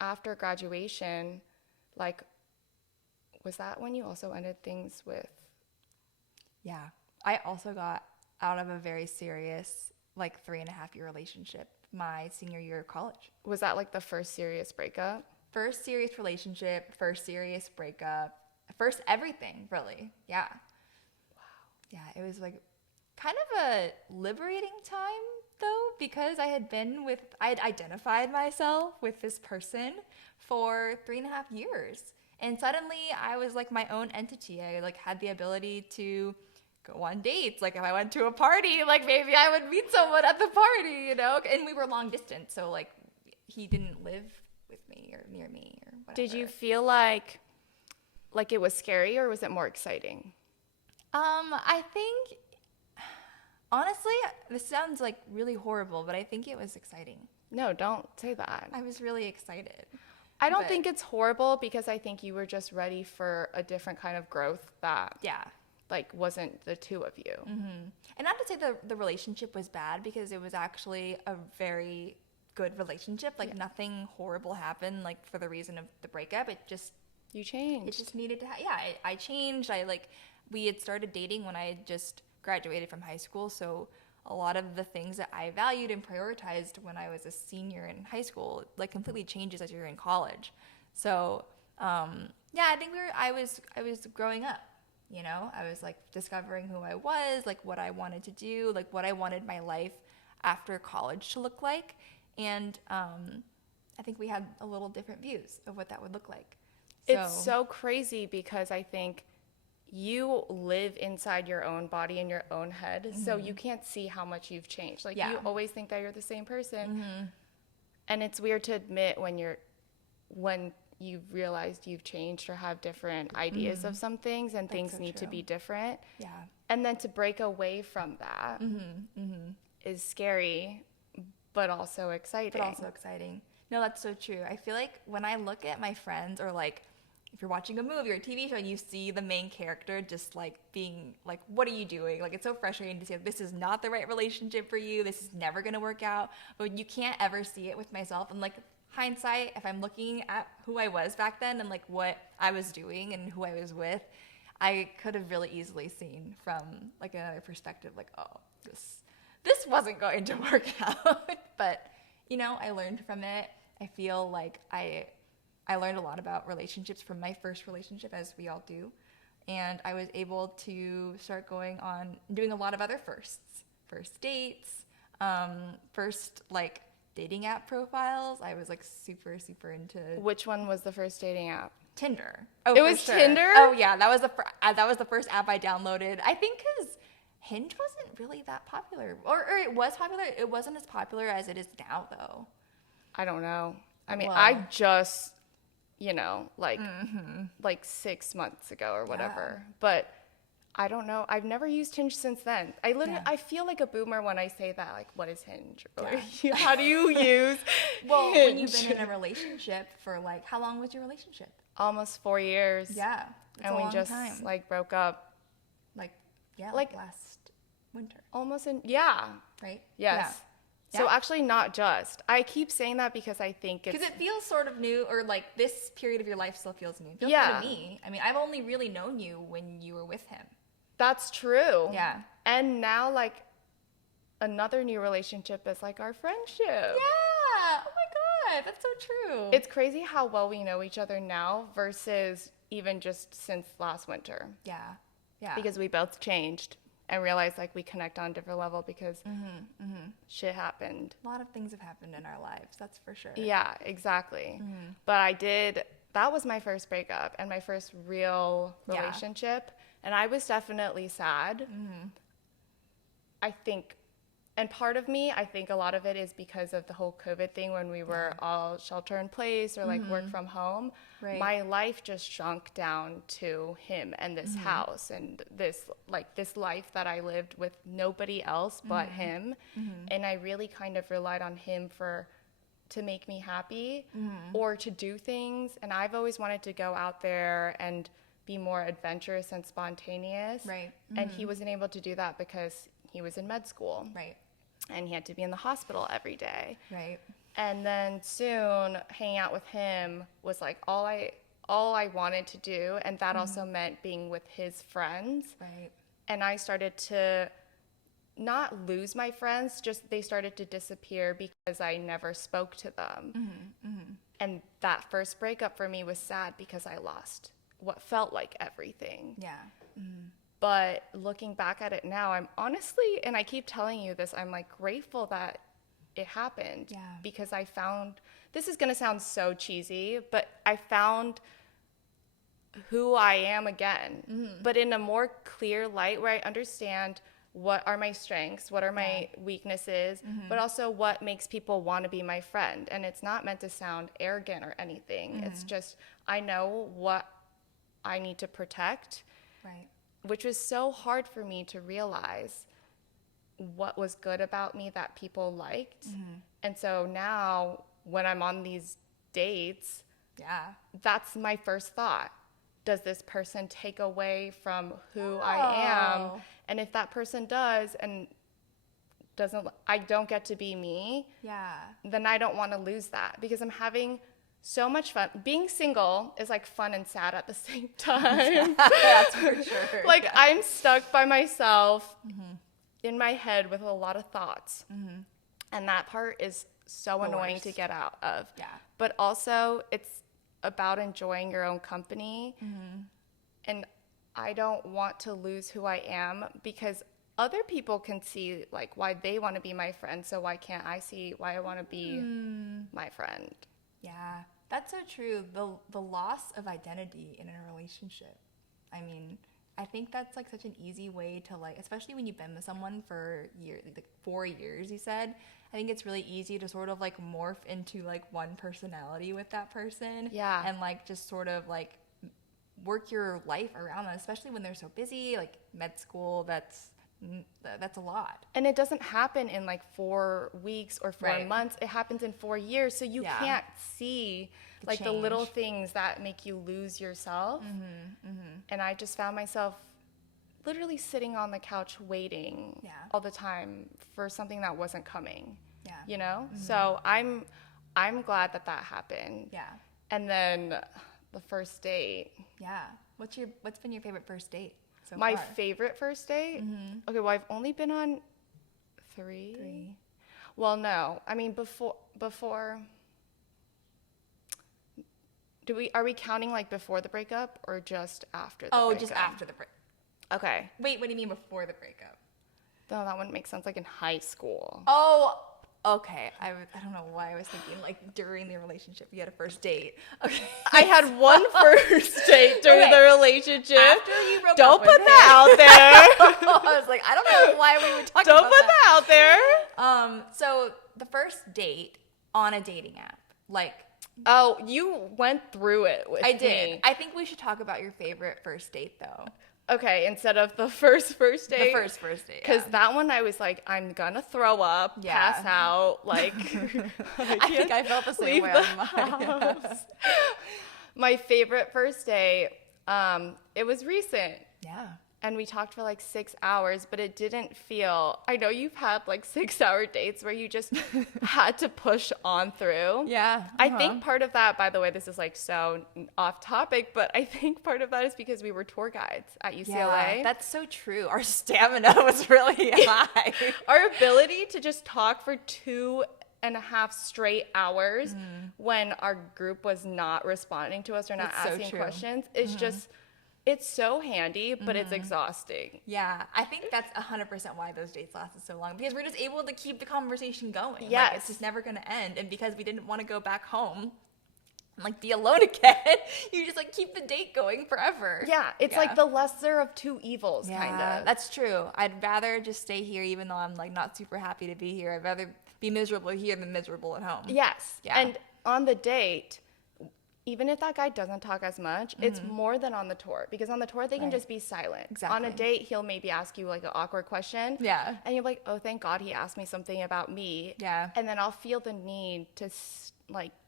after graduation, like, was that when you also ended things with? Yeah. I also got out of a very serious, like 3.5 year relationship my senior year of college. Was that like the first serious breakup? First serious relationship, first serious breakup, first everything, really. Yeah. Yeah, it was like kind of a liberating time though, because I had identified myself with this person for 3.5 years. And suddenly I was like my own entity. I like had the ability to go on dates. Like if I went to a party, like maybe I would meet someone at the party, you know? And we were long distance, so like he didn't live with me or near me or whatever. Did you feel like it was scary, or was it more exciting? I think honestly, this sounds like really horrible, but I think it was exciting. No, don't say that. I was really excited. I don't think it's horrible, because I think you were just ready for a different kind of growth that Yeah. like wasn't the two of you. Mm-hmm. And not to say the relationship was bad, because it was actually a very good relationship. Like nothing horrible happened like for the reason of the breakup. You changed. It just needed to I changed. We had started dating when I had just graduated from high school, so a lot of the things that I valued and prioritized when I was a senior in high school like completely changes as you're in college. So I think I was growing up, you know. I was like discovering who I was, like what I wanted to do, like what I wanted my life after college to look like. And I think we had a little different views of what that would look like. It's so crazy, because I think you live inside your own body and your own head, mm-hmm. so you can't see how much you've changed. Like you always think that you're the same person, mm-hmm. and it's weird to admit when you've realized you've changed or have different ideas of some things, and things need to be different. Yeah, and then to break away from that is scary, but also exciting. No, that's so true. I feel like when I look at my friends, or like if you're watching a movie or a TV show and you see the main character just like being like, what are you doing? Like, it's so frustrating to see, like, this is not the right relationship for you. This is never going to work out. But you can't ever see it with myself. And like hindsight, if I'm looking at who I was back then and like what I was doing and who I was with, I could have really easily seen from like another perspective, like, oh, this wasn't going to work out. But, you know, I learned from it. I feel like I learned a lot about relationships from my first relationship, as we all do. And I was able to start doing a lot of other firsts. First dates, first like dating app profiles. I was like super, super into. Which one was the first dating app? Tinder. Oh, it was Tinder? Oh yeah, that was the first app I downloaded. I think because Hinge wasn't really that popular. Or it was popular. It wasn't as popular as it is now, though. I don't know. I mean, I just, you know, like 6 months ago or whatever. Yeah. But I don't know. I've never used Hinge since then. I feel like a boomer when I say that. Like, what is Hinge? Yeah. How do you use Well, Hinge? When you've been in a relationship for like, how long was your relationship? Almost 4 years. Yeah. And we just like broke up. Like last winter. Almost right? Yes. Yeah. So actually not just. I keep saying that because I think it's... Because it feels sort of new, or like this period of your life still feels new. It feels new to me. I mean, I've only really known you when you were with him. That's true. Yeah. And now like another new relationship is like our friendship. Yeah. Oh my God. That's so true. It's crazy how well we know each other now versus even just since last winter. Yeah. Yeah. Because we both changed. And realize like we connect on a different level because shit happened. A lot of things have happened in our lives, that's for sure. Yeah, exactly. But that was my first breakup and my first real relationship. And I was definitely sad. I think, and part of me, I think a lot of it is because of the whole COVID thing when we were all shelter in place or like work from home. Right. My life just shrunk down to him and this house and this life that I lived with nobody else but him. And I really kind of relied on him to make me happy or to do things. And I've always wanted to go out there and be more adventurous and spontaneous. Right. And he wasn't able to do that because he was in med school. Right. And he had to be in the hospital every day. Right. And then soon hanging out with him was like all I wanted to do, and that also meant being with his friends. Right. And I started to not lose my friends, just they started to disappear because I never spoke to them. And that first breakup for me was sad because I lost what felt like everything. Yeah. But looking back at it now, I'm honestly, and I keep telling you this, I'm like grateful that it happened. Yeah. Because I found, this is going to sound so cheesy, but I found who I am again, but in a more clear light where I understand what are my strengths, what are my weaknesses, but also what makes people want to be my friend. And it's not meant to sound arrogant or anything. It's just, I know what I need to protect. Right. Which was so hard for me to realize what was good about me that people liked. And so now when I'm on these dates, that's my first thought. Does this person take away from who I am? And if that person does and I don't get to be me, then I don't want to lose that because I'm having so much fun. Being single is like fun and sad at the same time. That's for sure. Like I'm stuck by myself in my head with a lot of thoughts. And that part is so annoying to get out of. Yeah. But also it's about enjoying your own company. And I don't want to lose who I am because other people can see like why they want to be my friend. So why can't I see why I want to be my friend? Yeah, that's so true. The loss of identity in a relationship. I mean, I think that's like such an easy way to like, especially when you've been with someone for years, like 4 years, you said. I think it's really easy to sort of like morph into like one personality with that person. Yeah. And like just sort of like work your life around them, especially when they're so busy, like med school, that's a lot. And it doesn't happen in like 4 weeks or 4 months. It happens in 4 years. So you can't see like the little things that make you lose yourself. And I just found myself literally sitting on the couch waiting all the time for something that wasn't coming. You know? So I'm glad that happened. And then the first date. What's been your favorite first date? So my far? favorite first date? Okay, well, I've only been on 3. Well, no. I mean, before are we counting like before the breakup or just after the breakup? Just after the breakup. Okay. Wait, what do you mean before the breakup? No, that wouldn't make sense like in high school. Oh, okay. I don't know why I was thinking like during the relationship you had a first date. Okay. I had one first date during the relationship. After you broke Don't up put with that out there. I was like, I don't know why we would talk Don't about put that out there. So the first date on a dating app, like. Oh, you went through it with me. I did. I think we should talk about your favorite first date though. Okay, instead of the first date. The first date. Because that one I was like, I'm gonna throw up, pass out, like. I think I felt the same way on mine. My favorite first date, it was recent. Yeah. And we talked for like 6 hours, but it didn't feel, I know you've had like 6-hour dates where you just had to push on through. Yeah. I think part of that, by the way, this is like so off topic, but I think part of that is because we were tour guides at UCLA. Yeah, that's so true. Our stamina was really high. Our ability to just talk for 2.5 straight hours when our group was not responding to us or not asking questions is just, it's so handy, but it's exhausting. Yeah, I think that's 100% why those dates lasted so long, because we're just able to keep the conversation going. Yes. Like, it's just never going to end. And because we didn't want to go back home and like be alone again, you just like keep the date going forever. Yeah, it's like the lesser of two evils, kind of. That's true. I'd rather just stay here, even though I'm like not super happy to be here. I'd rather be miserable here than miserable at home. Yes. Yeah. And on the date, even if that guy doesn't talk as much, it's more than on the tour, because on the tour they can just be silent. Exactly. On a date, he'll maybe ask you like an awkward question. Yeah. And you're like, oh, thank God he asked me something about me. Yeah. And then I'll feel the need to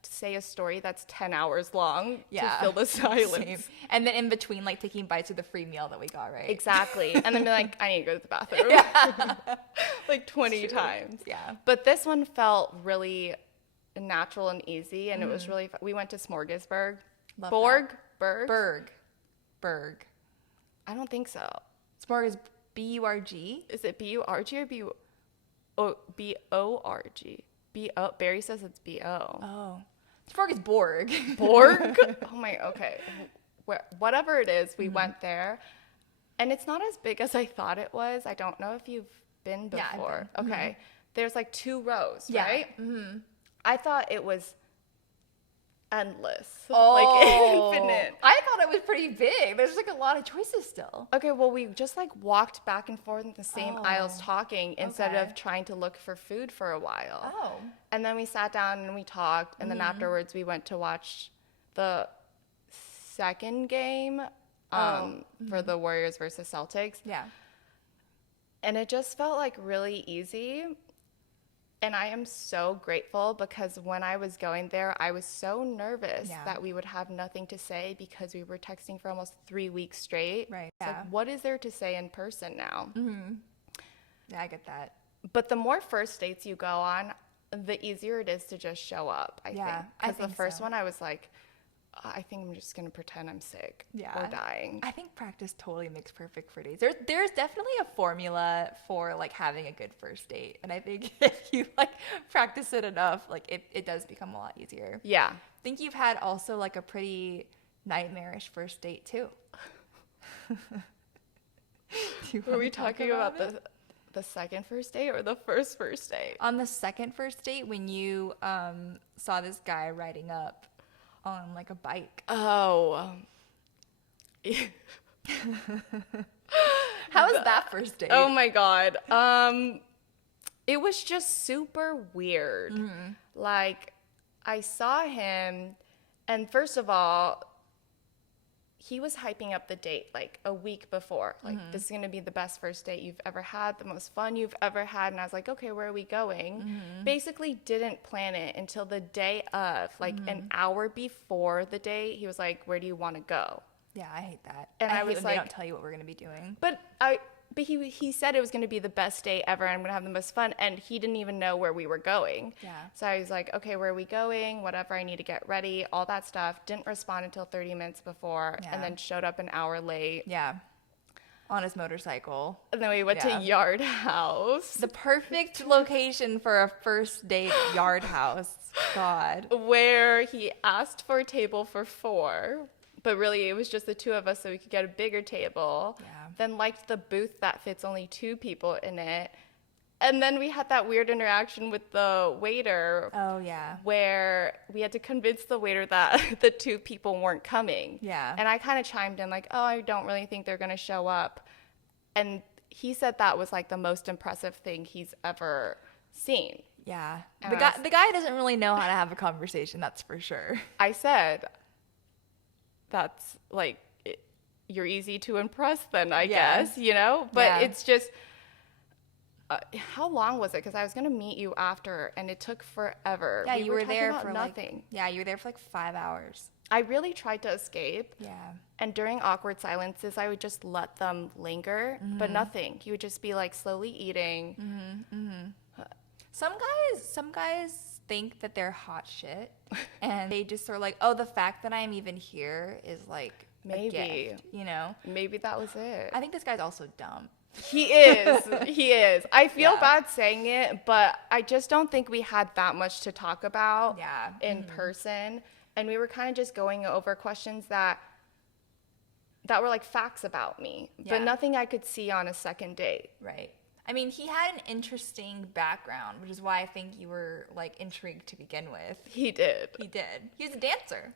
say a story that's 10 hours long to fill the silence. Same. And then in between, like taking bites of the free meal that we got, right? Exactly. And then be like, I need to go to the bathroom. Like 20 times. Yeah. But this one felt really natural and easy, and it was really fun. We went to Smorgasburg. Love Borg? Berg. I don't think so. Smorg is B-U-R-G? Is it B-U-R-G or B-O-R-G? B-O. Barry says it's B-O. Oh. Smorg is Borg. Borg? Oh my, okay. Whatever it is, we went there. And it's not as big as I thought it was. I don't know if you've been before. Yeah, I've been. Okay. There's like 2 rows, Yeah. right? Mm-hmm. I thought it was endless. Oh. Like infinite. I thought it was pretty big. There's like a lot of choices still. Okay, well, we just like walked back and forth in the same aisles talking instead of trying to look for food for a while. Oh. And then we sat down and we talked, and then afterwards we went to watch the second game for the Warriors versus Celtics. Yeah. And it just felt like really easy. And I am so grateful because when I was going there, I was so nervous that we would have nothing to say because we were texting for almost 3 weeks straight. Right. It's like, what is there to say in person now? Mm-hmm. Yeah, I get that. But the more first dates you go on, the easier it is to just show up, I think. Because the first one, I was like, I think I'm just going to pretend I'm sick or dying. I think practice totally makes perfect for dates. There's definitely a formula for like having a good first date. And I think if you like practice it enough, like it does become a lot easier. Yeah. I think you've had also like a pretty nightmarish first date too. Were we talking about the second first date or the first date? On the second first date when you saw this guy riding up on like a bike. Oh. How was that first date? Oh my God. It was just super weird. Mm-hmm. Like, I saw him, and first of all, he was hyping up the date like a week before. Like, this is going to be the best first date you've ever had, the most fun you've ever had. And I was like, okay, where are we going? Basically didn't plan it until the day of, like an hour before the date. He was like, where do you want to go? Yeah, I hate that. And I hate was when like, they don't tell you what we're going to be doing. But he said it was going to be the best day ever and I'm going to have the most fun. And he didn't even know where we were going. Yeah. So I was like, okay, where are we going? Whatever, I need to get ready, all that stuff. Didn't respond until 30 minutes before and then showed up an hour late. Yeah. On his motorcycle. And then we went to Yard House. The perfect location for a first date, Yard House. God. Where he asked for a table for 4. But really, it was just the 2 of us so we could get a bigger table. Yeah. Then liked the booth that fits only 2 people in it. And then we had that weird interaction with the waiter. Oh, yeah. Where we had to convince the waiter that the 2 people weren't coming. Yeah. And I kind of chimed in like, oh, I don't really think they're going to show up. And he said that was like the most impressive thing he's ever seen. Yeah. The guy doesn't really know how to have a conversation, that's for sure. I said, that's like, you're easy to impress then, I guess, you know? But it's just, how long was it? Because I was going to meet you after, and it took forever. Yeah, you were there for nothing. You were there for like 5 hours. I really tried to escape. Yeah. And during awkward silences, I would just let them linger, but nothing. He would just be like slowly eating. Some guys think that they're hot shit, and they just sort of like, oh, the fact that I'm even here is like a gift, you know? Maybe that was it. I think this guy's also dumb. He is. He is. I feel bad saying it, but I just don't think we had that much to talk about in person. And we were kind of just going over questions that were like facts about me, but nothing I could see on a second date. Right. I mean, he had an interesting background, which is why I think you were like intrigued to begin with. He did. He was a dancer.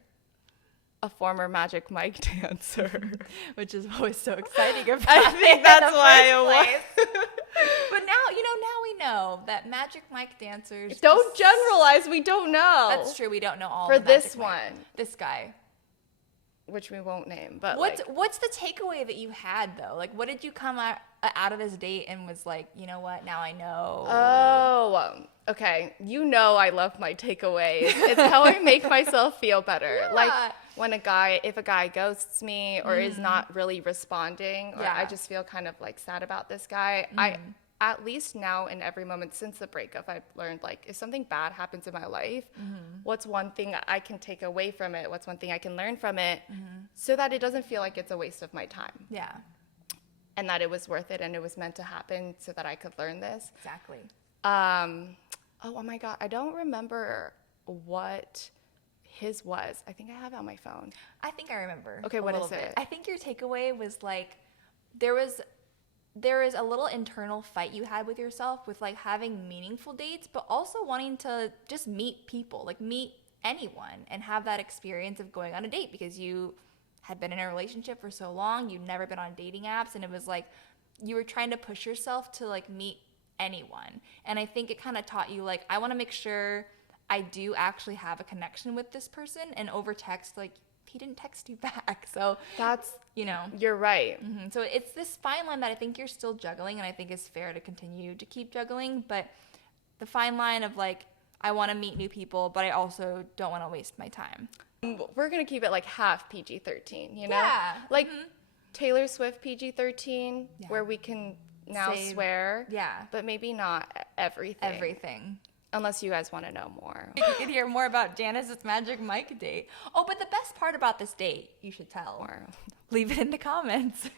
A former Magic Mike dancer. Which is always so exciting about I think that's why it was. But now we know that Magic Mike dancers don't generalize, we don't know. That's true, we don't know all for the this Magic Mike. one. This guy. Which we won't name, but what's the takeaway that you had though? Like, what did you come out of this date and was like, you know what? Now I know. Oh, okay. You know I love my takeaways. It's how I make myself feel better. Yeah. Like when if a guy ghosts me or is not really responding, or I just feel kind of like sad about this guy. at least now in every moment since the breakup, I've learned, like, if something bad happens in my life, what's one thing I can take away from it? What's one thing I can learn from it so that it doesn't feel like it's a waste of my time? Yeah. And that it was worth it and it was meant to happen so that I could learn this. Exactly. Oh my God. I don't remember what his was. I think I have it on my phone. I think I remember. Okay, what is it? I think your takeaway was like there was a little internal fight you had with yourself with like having meaningful dates, but also wanting to just meet people, like meet anyone and have that experience of going on a date because you had been in a relationship for so long, you'd never been on dating apps, and it was like you were trying to push yourself to like meet anyone. And I think it kind of taught you like, I want to make sure I do actually have a connection with this person, and over text, like, he didn't text you back. So That's, you know. you're right. So it's this fine line that I think you're still juggling, and I think is fair to continue to keep juggling. But the fine line of like, I want to meet new people, but I also don't want to waste my time. We're going to keep it like half PG-13, you know? Yeah. Like Taylor Swift PG-13, where we can now swear. Yeah. But maybe not everything. Everything. Unless you guys want to know more. You could hear more about Janice's Magic Mike date. Oh, but the best part about this date, you should tell. Leave it in the comments.